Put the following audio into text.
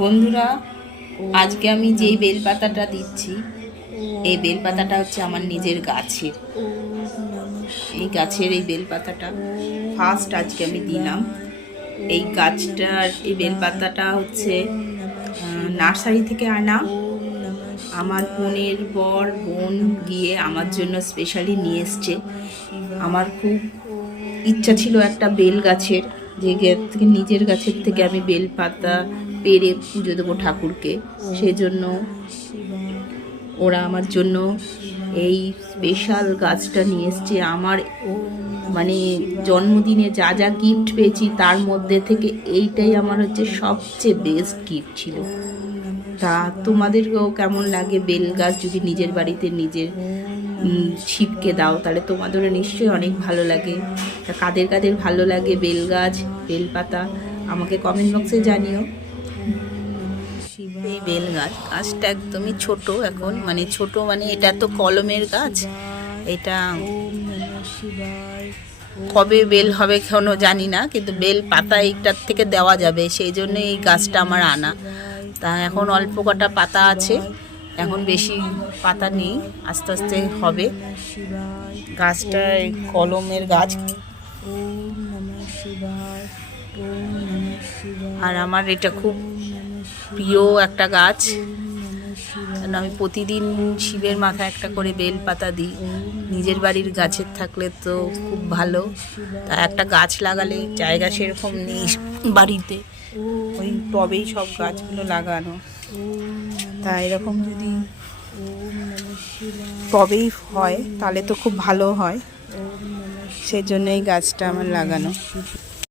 বন্ধুরা, আজকে আমি যেই বেলপাতাটা দিচ্ছি, এই বেলপাতাটা হচ্ছে আমার নিজের গাছের। এই গাছের এই বেলপাতাটা ফার্স্ট আজকে আমি দিলাম। এই গাছটার এই বেলপাতাটা হচ্ছে নার্সারি থেকে আনা। আমার বোনের বোন গিয়ে আমার জন্য স্পেশালি নিয়ে এসছে। আমার খুব ইচ্ছা ছিল একটা বেল গাছের, যে থেকে নিজের গাছের থেকে আমি বেলপাতা পেরে পুজো দেবো ঠাকুরকে। সেজন্য ওরা আমার জন্য এই স্পেশাল গাছটা নিয়ে এসছে। আমার মানে জন্মদিনে যা যা গিফট পেয়েছি তার মধ্যে থেকে এইটাই আমার হচ্ছে সবচেয়ে বেস্ট গিফট ছিল। তা তোমাদেরকেও কেমন লাগে বেল গাছ যদি নিজের বাড়িতে নিজের ছিপকে দাও, তাহলে তোমাদেরও নিশ্চয়ই অনেক ভালো লাগে। তা কাদের কাদের ভালো লাগে বেল গাছ, বেলপাতা, আমাকে কমেন্ট বক্সে জানিও। এই বেল গাছটা একদমই ছোট এখন, মানে ছোট মানে এটা তো কলমের গাছ। এটা কবে বেল হবে কোনো জানি না, কিন্তু বেল পাতা এইটার থেকে দেওয়া যাবে, সেই জন্য এই গাছটা আমার আনা। তা এখন অল্প কটা পাতা আছে, এখন বেশি পাতা নেই, আস্তে আস্তে হবে। গাছটা কলমের গাছ, আর আমার এটা খুব প্রিয় একটা গাছ। আমি প্রতিদিন শিবের মাথায় একটা করে বেল পাতা দিই। নিজের বাড়ির গাছের থাকলে তো খুব ভালো। তা একটা গাছ লাগালে, জায়গা সেরকম নেই বাড়িতে, ওই টবেই সব গাছগুলো লাগানো। তা এরকম যদি টবেই হয় তাহলে তো খুব ভালো হয়, সেজন্য এই গাছটা আমার লাগানো।